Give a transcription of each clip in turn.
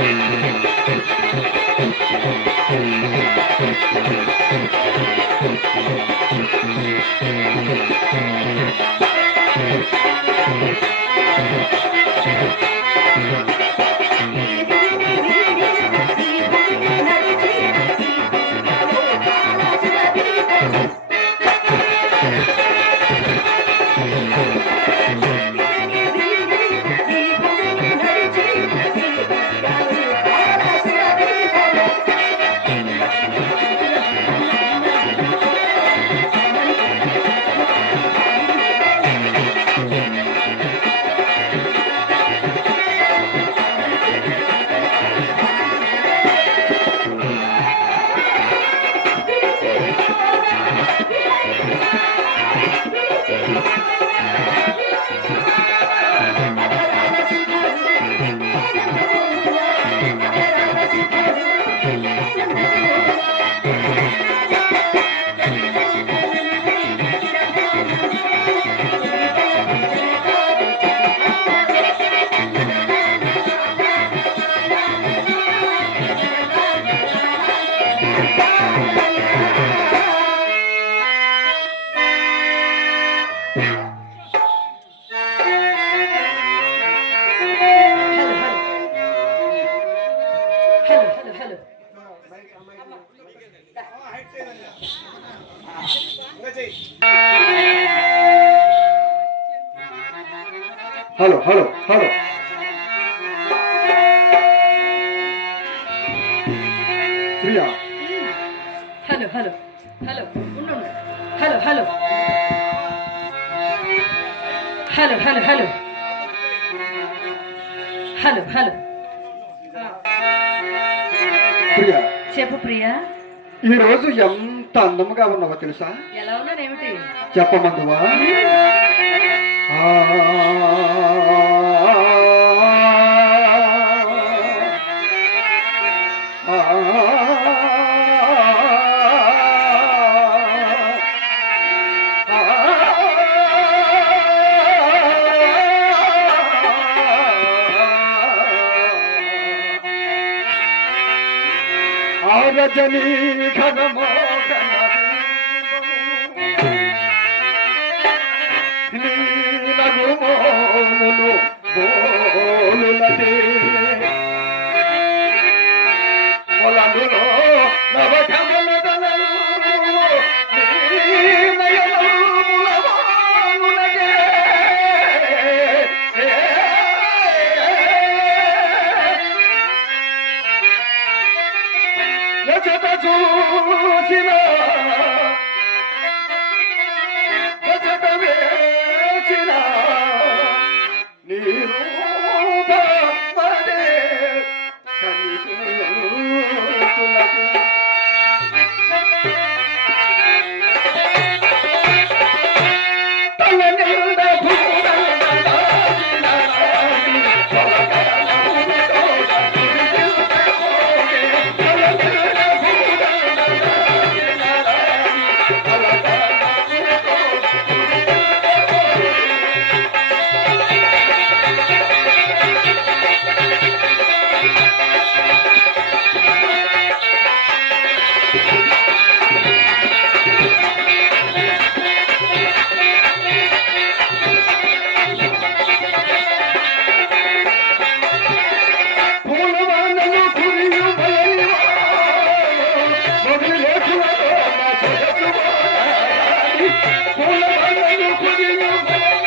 hey, hey, hey, hey. Priya hello hello hello ఉండు. Hello hello. Hello hello hello. Hello hello. Priya చెప్పు ప్రియా. ఈ రోజు ఎంత అందముగా ఉన్నావో తెలుసా? ఎలా ఉన్నానేమిటి చెప్పమందువా? vou, vou Thank you.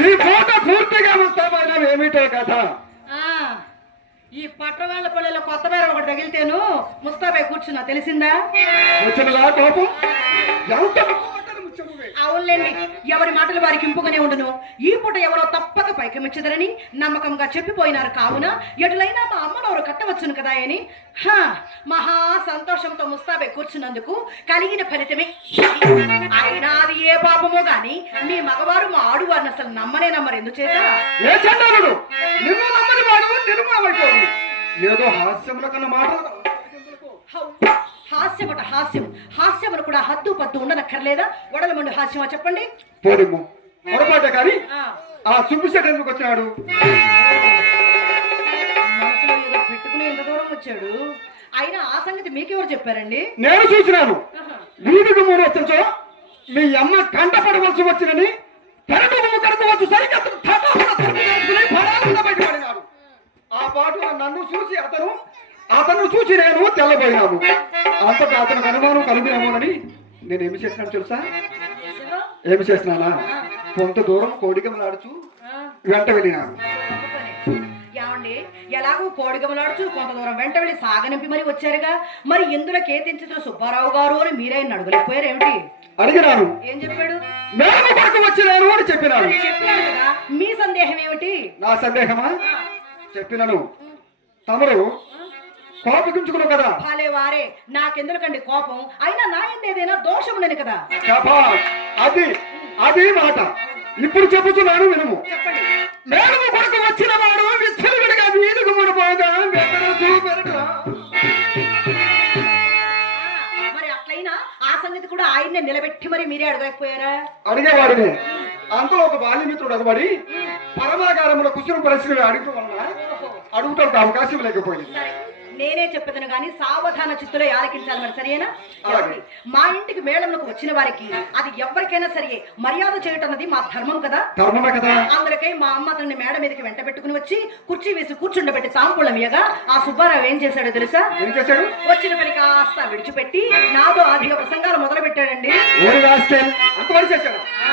ఈ పూట పూర్తిగా ముస్తాబాయినం ఏమిటో కథ? ఈ పట్టవాళ్ళ పల్లెలో కొత్త పేరు ఒకటి తగిలితేను ముస్తాబై కూర్చున్నా తెలిసిందా? వచ్చినదా కోపం? ఎంత అవునులేండి ఎవరి మాటలు వారికి ఇంపుగానే ఉండును. ఈ పూట ఎవరో తప్పక పైకమిచ్చదరని నమ్మకంగా చెప్పిపోయినారు కావున ఎటులైనా మా అమ్మనవరు కట్టవచ్చును కదా అని. హా మహా సంతోషంతో ముస్తాబై కూర్చున్నందుకు కలిగిన ఫలితమే అయినా అది ఏ పాపమో గాని మీ మగవారు మా ఆడువారిని అసలు నమ్మనే నమ్మరు. ఎందుచేత? ఏదో హాస్యముల కన్నా మాటలు. హవ్వ, హాస్యమట హాస్యం హాస్యమును కూడా హద్దు పద్దు ఉండనక్కర్లేదా వడలమండు హాస్యమా చెప్పండి పోడిము పొరపాటే కానీ ఆ, ఎందుకు వచ్చినాడు మనసులో ఏదో పెట్టుకుని ఎంత దూరం వచ్చాడు అయినా ఆ సంగతి మీకెవరు చెప్పారండి నేను చూసినాను. వీధికి మూడు వచ్చో మీ అమ్మ కంట పడవలసి వచ్చినని పెరడు ముక్కరకు వచ్చు సరిగ్గా ఆ పాటు నన్ను చూసి అతను అతను చూసి నేను తెల్లబోయినాను. అంతటా అతనికి అనుమానం కలిగినామోనని నేను ఏమి చేసినాను తెలుసా? ఏమి చేసినానా? కొంత దూరం కోడిగమలాడుచు వెంట వెళ్ళినాను. ఏమండి? ఎలాగో కోడిగమలాడుచు కొంత దూరం వెంట వెళ్ళి సాగనింపి మరి వచ్చారుగా? మరి ఇందులో కేతించిన సుబ్బారావు గారు అని మీరే అడగలేకపోయారు ఏమిటి? అడిగినాను. ఏం చెప్పాడు? మేము కొరకు వచ్చినాను అని చెప్పినాను. కదా మీ సందేహం ఏమిటి? నా సందేహమా? చెప్పినాను. తమరు కోపగించుకున్నావు కదా. భలే వారే నాకెందుకండి కోపం? అయినా నా ఎందు ఏదైనా దోషం ఉండని కదా. అది అది మాట. ఇప్పుడు చెప్పుతున్నాను వినుము. చెప్పండి. మేడము కొరకు వచ్చిన వాడు విచ్చలవిడిగా వీలుకు ముడిపోగా మరి అట్లయినా ఆ సంగతి కూడా ఆయన్నే నిలబెట్టి మరి మీరే అడగకపోయారా? అడిగేవాడిని. అంతలో ఒక బాల్యమిత్రుడు అదబడి పరమాగారముల కుసురు పరిస్థితి అడుగుతూ వలన అవకాశం లేకపోయింది. నేనే చెప్పేదను కానీ సావధాన చిత్తులో ఆలకించాలి మరి సరేనా? మా ఇంటికి మేళంలోకి వచ్చిన వారికి అది ఎవరికైనా సరే మర్యాద చేయటం అన్నది మా ధర్మం కదా? ధర్మమే కదా. మా అమ్మ అతన్ని మేడ మీదకి వెంట పెట్టుకుని వచ్చి కుర్చీ వేసి కూర్చుండబెట్టి సాంపుళం ఇయ్యగా. ఆ సుబ్బారావు ఏం చేశాడో తెలుసా? ఏం చేశాడు? వచ్చిన పని కాస్త విడిచిపెట్టి నాతో ఆర్థిక ప్రసంగాలు మొదలు పెట్టాడండి ఓడి రాస్కెల్ అంతవరకు చేశాడు. ఆ,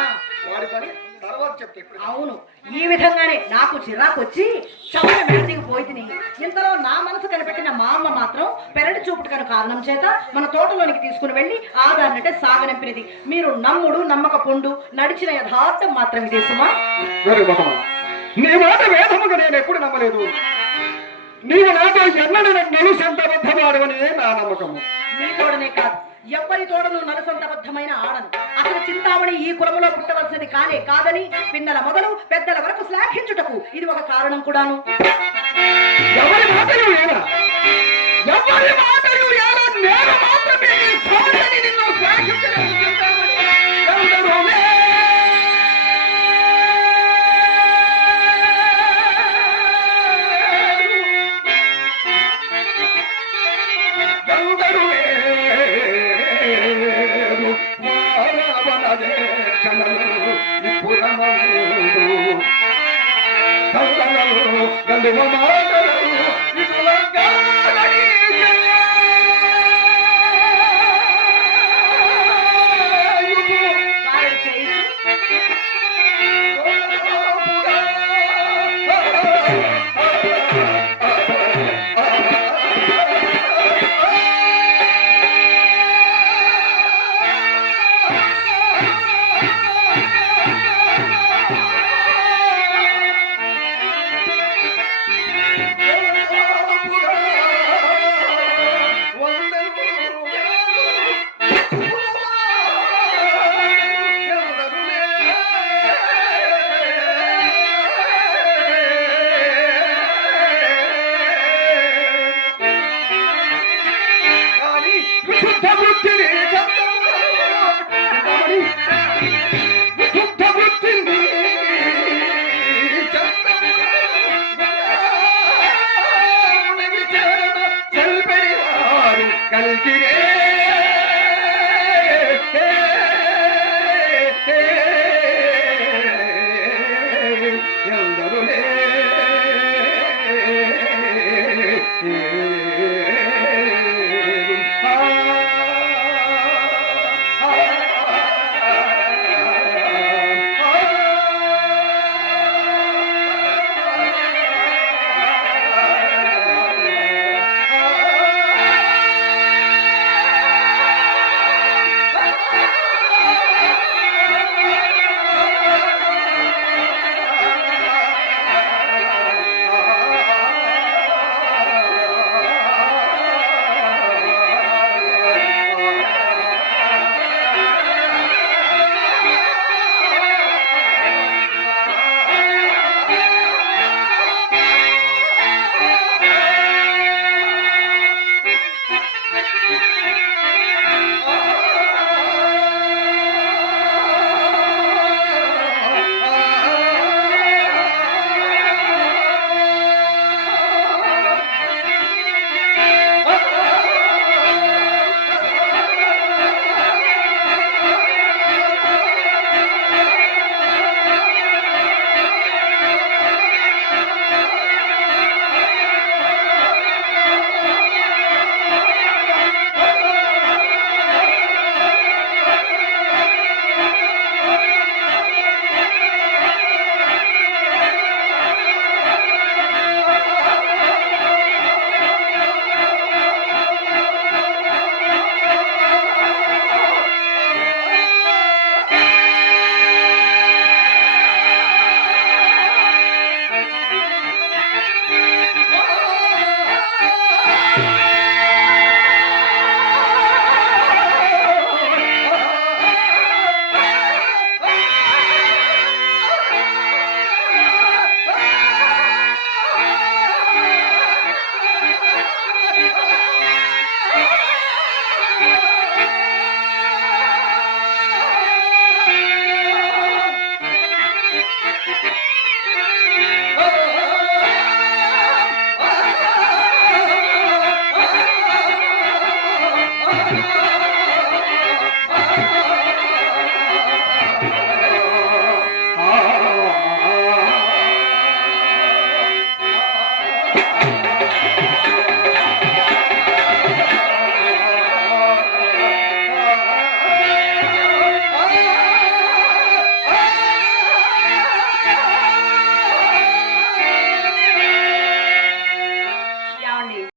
వాడి పని తర్వాత చెప్తే ఇప్పుడు. అవును. ఈ విధంగానే నాకు చిరాకు వచ్చి చవర మీటింగ్ పోయి తిని ఇంతలో నా మనసు కనిపెట్టిన మా అమ్మ మాత్రం పెరటి చూపుటకను కారణం చేత మన తోటలోనికి తీసుకుని వెళ్ళి ఆదాన్నంటే సాగనంపినది. మీరు నమ్ముడు నమ్మక పొండు నడిచిన యథార్థం మాత్రం ఇదే సుమా. నీ మాట వేదముగా నేను ఎప్పుడు నమ్మలేదు. నీవు నాతో ఎన్నడూ నన్ను సంతబద్ధమాడవని నా నమ్మకము. తోడనే కాదు. ఎవ్వరి తోడను నరసంతబద్ధమైన ఆడను. అసలు చింతామణి ఈ కులములో పుట్టవలసింది కానే కాదని పిన్నల మొదలు పెద్దల వరకు శ్లాఘించుటకు ఇది ఒక కారణం కూడాను. ఎవరి మాటలు ఎవరి Come on, come on,